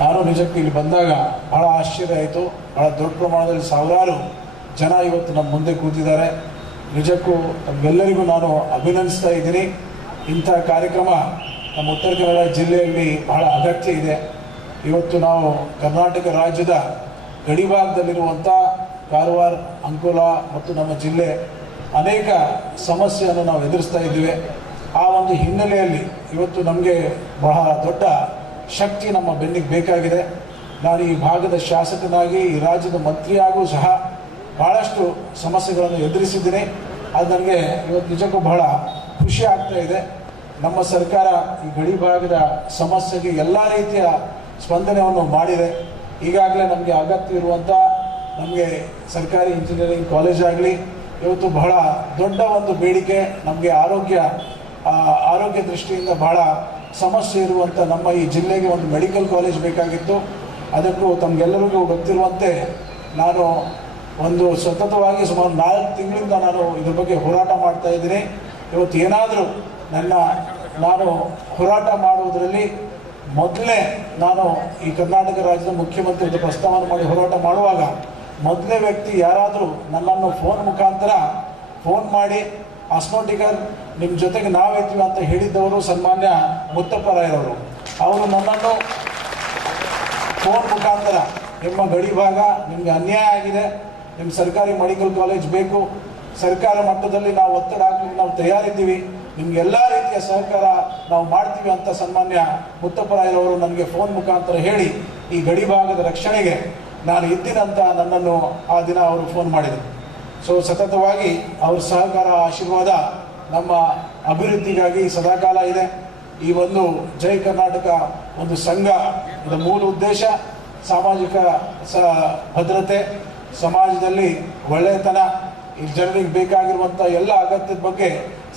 ನಾನು ನಿಜಕ್ಕೂ ಇಲ್ಲಿ ಬಂದಾಗ ಬಹಳ ಆಶ್ಚರ್ಯ ಆಯಿತು. ಬಹಳ ದೊಡ್ಡ ಪ್ರಮಾಣದಲ್ಲಿ ಸಾವಿರಾರು ಜನ ಇವತ್ತು ನಮ್ಮ ಮುಂದೆ ಕೂತಿದ್ದಾರೆ. ನಿಜಕ್ಕೂ ತಮ್ಮೆಲ್ಲರಿಗೂ ನಾನು ಅಭಿನಂದಿಸ್ತಾ ಇದ್ದೀನಿ. ಇಂಥ ಕಾರ್ಯಕ್ರಮ ನಮ್ಮ ಉತ್ತರ ಕನ್ನಡ ಜಿಲ್ಲೆಯಲ್ಲಿ ಬಹಳ ಅಗತ್ಯ ಇದೆ. ಇವತ್ತು ನಾವು ಕರ್ನಾಟಕ ರಾಜ್ಯದ ಗಡಿಭಾಗದಲ್ಲಿರುವಂಥ ಕಾರವಾರ, ಅಂಕೋಲಾ ಮತ್ತು ನಮ್ಮ ಜಿಲ್ಲೆ ಅನೇಕ ಸಮಸ್ಯೆಯನ್ನು ನಾವು ಎದುರಿಸ್ತಾ ಇದ್ದೇವೆ. ಆ ಒಂದು ಹಿನ್ನೆಲೆಯಲ್ಲಿ ಇವತ್ತು ನಮಗೆ ಬಹಳ ದೊಡ್ಡ ಶಕ್ತಿ ನಮ್ಮ ಬೆನ್ನಿಗೆ ಬೇಕಾಗಿದೆ. ನಾನು ಈ ಭಾಗದ ಶಾಸಕನಾಗಿ, ಈ ರಾಜ್ಯದ ಮಂತ್ರಿಯಾಗೂ ಸಹ ಭಾಳಷ್ಟು ಸಮಸ್ಯೆಗಳನ್ನು ಎದುರಿಸಿದ್ದೀನಿ. ಅದು ನನಗೆ ಇವತ್ತು ನಿಜಕ್ಕೂ ಬಹಳ ಖುಷಿ ಆಗ್ತಾ ಇದೆ. ನಮ್ಮ ಸರ್ಕಾರ ಈ ಗಡಿ ಭಾಗದ ಸಮಸ್ಯೆಗೆ ಎಲ್ಲ ರೀತಿಯ ಸ್ಪಂದನೆಯನ್ನು ಮಾಡಿದೆ. ಈಗಾಗಲೇ ನಮಗೆ ಅಗತ್ಯ ಇರುವಂಥ ನಮಗೆ ಸರ್ಕಾರಿ ಇಂಜಿನಿಯರಿಂಗ್ ಕಾಲೇಜ್ ಆಗಲಿ, ಇವತ್ತು ಬಹಳ ದೊಡ್ಡ ಒಂದು ಬೇಡಿಕೆ ನಮಗೆ ಆರೋಗ್ಯ ದೃಷ್ಟಿಯಿಂದ ಬಹಳ ಸಮಸ್ಯೆ ಇರುವಂಥ ನಮ್ಮ ಈ ಜಿಲ್ಲೆಗೆ ಒಂದು ಮೆಡಿಕಲ್ ಕಾಲೇಜ್ ಬೇಕಾಗಿತ್ತು. ಅದಕ್ಕೂ ತಮಗೆಲ್ಲರಿಗೂ ಗೊತ್ತಿರುವಂತೆ ನಾನು ಒಂದು ಸತತವಾಗಿ ಸುಮಾರು 4 ತಿಂಗಳಿಂದ ನಾನು ಇದ್ರ ಬಗ್ಗೆ ಹೋರಾಟ ಮಾಡ್ತಾ ಇದ್ದೀನಿ. ಇವತ್ತು ಏನಾದರೂ ನಾನು ಹೋರಾಟ ಮಾಡುವುದರಲ್ಲಿ ಮೊದಲೇ ನಾನು ಈ ಕರ್ನಾಟಕ ರಾಜ್ಯದ ಮುಖ್ಯಮಂತ್ರಿ ಪ್ರಸ್ತಾವನೆ ಮಾಡಿ ಹೋರಾಟ ಮಾಡುವಾಗ ಮೊದಲನೇ ವ್ಯಕ್ತಿ ಯಾರಾದರೂ ನನ್ನನ್ನು ಫೋನ್ ಮುಖಾಂತರ ಫೋನ್ ಮಾಡಿ ಆಸ್ನೋಟಿಕರ್ ನಿಮ್ಮ ಜೊತೆಗೆ ನಾವಿರ್ತೀವಿ ಅಂತ ಹೇಳಿದ್ದವರು ಸನ್ಮಾನ್ಯ ಮುತ್ತಪ್ಪರಾಯರವರು. ಅವರು ನನ್ನನ್ನು ಫೋನ್ ಮುಖಾಂತರ ನಿಮ್ಮ ಗಡಿ ಭಾಗ ನಿಮಗೆ ಅನ್ಯಾಯ ಆಗಿದೆ, ನಿಮ್ಮ ಸರ್ಕಾರಿ ಮೆಡಿಕಲ್ ಕಾಲೇಜ್ ಬೇಕು, ಸರ್ಕಾರ ಮಟ್ಟದಲ್ಲಿ ನಾವು ಒತ್ತಡ ಹಾಕಲಿಕ್ಕೆ ನಾವು ತಯಾರಿದ್ದೀವಿ, ನಿಮ್ಗೆ ಎಲ್ಲ ರೀತಿಯ ಸಹಕಾರ ನಾವು ಮಾಡ್ತೀವಿ ಅಂತ ಸನ್ಮಾನ್ಯ ಮುತ್ತಪ್ಪರಾಯರವರು ನನಗೆ ಫೋನ್ ಮುಖಾಂತರ ಹೇಳಿ ಈ ಗಡಿ ಭಾಗದ ರಕ್ಷಣೆಗೆ ನಾನು ಇದ್ದೀನಂತ ನನ್ನನ್ನು ಆ ದಿನ ಅವರು ಫೋನ್ ಮಾಡಿದರು. ಸೊ ಸತತವಾಗಿ ಅವ್ರ ಸಹಕಾರ, ಆಶೀರ್ವಾದ ನಮ್ಮ ಅಭಿವೃದ್ಧಿಗಾಗಿ ಸದಾಕಾಲ ಇದೆ. ಈ ಒಂದು ಜೈ ಕರ್ನಾಟಕ ಒಂದು ಸಂಘ ಇದರ ಮೂಲ ಉದ್ದೇಶ ಸಾಮಾಜಿಕ ಭದ್ರತೆ, ಸಮಾಜದಲ್ಲಿ ಒಳ್ಳೆಯತನ, ಈ ಜನರಿಗೆ ಬೇಕಾಗಿರುವಂಥ ಎಲ್ಲ ಅಗತ್ಯದ ಬಗ್ಗೆ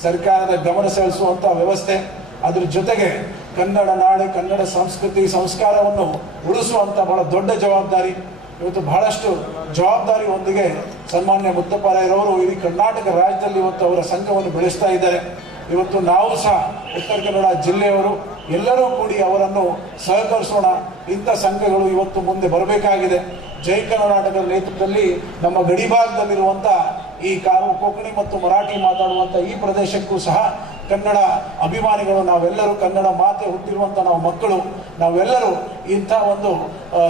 ಸರ್ಕಾರದ ಗಮನ ಸೆಳೆಸುವಂಥ ವ್ಯವಸ್ಥೆ, ಅದ್ರ ಜೊತೆಗೆ ಕನ್ನಡ ನಾಡು, ಕನ್ನಡ ಸಂಸ್ಕೃತಿ, ಸಂಸ್ಕಾರವನ್ನು ಉಳಿಸುವಂಥ ಬಹಳ ದೊಡ್ಡ ಜವಾಬ್ದಾರಿ. ಇವತ್ತು ಬಹಳಷ್ಟು ಜವಾಬ್ದಾರಿಯೊಂದಿಗೆ ಸನ್ಮಾನ್ಯ ಮುತ್ತಪ್ಪರಾಯರವರು ಇಡೀ ಕರ್ನಾಟಕ ರಾಜ್ಯದಲ್ಲಿ ಇವತ್ತು ಅವರ ಸಂಘವನ್ನು ಬೆಳೆಸ್ತಾ ಇದ್ದಾರೆ. ಇವತ್ತು ನಾವು ಸಹ ಉತ್ತರ ಕನ್ನಡ ಜಿಲ್ಲೆಯವರು ಎಲ್ಲರೂ ಕೂಡಿ ಅವರನ್ನು ಸಹಕರಿಸೋಣ. ಇಂಥ ಸಂಘಗಳು ಇವತ್ತು ಮುಂದೆ ಬರಬೇಕಾಗಿದೆ. ಜೈ ಕರ್ನಾಟಕದ ನೇತೃತ್ವದಲ್ಲಿ ನಮ್ಮ ಗಡಿಭಾಗದಲ್ಲಿರುವಂಥ ಈ ಕೊಂಕಣಿ ಮತ್ತು ಮರಾಠಿ ಮಾತಾಡುವಂಥ ಈ ಪ್ರದೇಶಕ್ಕೂ ಸಹ ಕನ್ನಡ ಅಭಿಮಾನಿಗಳು ನಾವೆಲ್ಲರೂ, ಕನ್ನಡ ಮಾತೆ ಹುಟ್ಟಿರುವಂಥ ನಾವು ಮಕ್ಕಳು ನಾವೆಲ್ಲರೂ ಇಂಥ ಒಂದು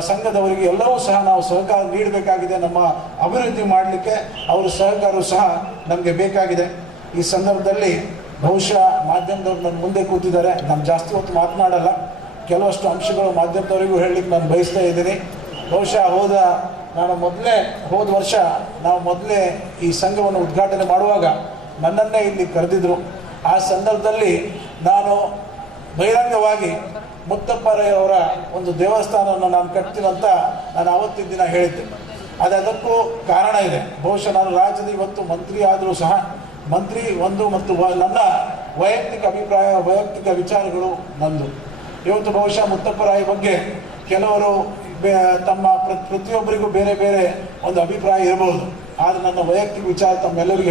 ಸಂಘದವರಿಗೆ ಎಲ್ಲವೂ ಸಹ ನಾವು ಸಹಕಾರ ನೀಡಬೇಕಾಗಿದೆ. ನಮ್ಮ ಅಭಿವೃದ್ಧಿ ಮಾಡಲಿಕ್ಕೆ ಅವರ ಸಹಕಾರವೂ ಸಹ ನಮಗೆ ಬೇಕಾಗಿದೆ. ಈ ಸಂದರ್ಭದಲ್ಲಿ ಬಹುಶಃ ಮಾಧ್ಯಮದವ್ರು ನನ್ನ ಮುಂದೆ ಕೂತಿದ್ದಾರೆ. ನಾನು ಜಾಸ್ತಿ ಹೊತ್ತು ಮಾತನಾಡಲ್ಲ, ಕೆಲವಷ್ಟು ಅಂಶಗಳು ಮಾಧ್ಯಮದವರಿಗೂ ಹೇಳಲಿಕ್ಕೆ ನಾನು ಬಯಸ್ತಾ ಇದ್ದೀನಿ. ಬಹುಶಃ ಹೋದ ವರ್ಷ ನಾವು ಮೊದಲೇ ಈ ಸಂಘವನ್ನು ಉದ್ಘಾಟನೆ ಮಾಡುವಾಗ ನನ್ನನ್ನೇ ಇಲ್ಲಿ ಕರೆದಿದ್ರು. ಆ ಸಂದರ್ಭದಲ್ಲಿ ನಾನು ಬಹಿರಂಗವಾಗಿ ಮುತ್ತಪ್ಪರಾಯರವರ ಒಂದು ದೇವಸ್ಥಾನವನ್ನು ನಾನು ಕಟ್ತೀನಂತ ನಾನು ಆವತ್ತಿನ ದಿನ ಹೇಳಿದ್ದೆ. ಅದಕ್ಕೂ ಕಾರಣ ಇದೆ. ಬಹುಶಃ ನಾನು ರಾಜ್ಯದ ಇವತ್ತು ಮಂತ್ರಿ ಆದರೂ ಸಹ ಮಂತ್ರಿ ಮತ್ತು ನನ್ನ ವೈಯಕ್ತಿಕ ಅಭಿಪ್ರಾಯ, ವೈಯಕ್ತಿಕ ವಿಚಾರಗಳು ನಂದು. ಇವತ್ತು ಬಹುಶಃ ಮುತ್ತಪ್ಪರಾಯ ಬಗ್ಗೆ ಕೆಲವರು ತಮ್ಮ ಪ್ರತಿಯೊಬ್ಬರಿಗೂ ಬೇರೆ ಬೇರೆ ಒಂದು ಅಭಿಪ್ರಾಯ ಇರಬಹುದು. ಆದರೆ ನನ್ನ ವೈಯಕ್ತಿಕ ವಿಚಾರ ತಮ್ಮೆಲ್ಲರಿಗೂ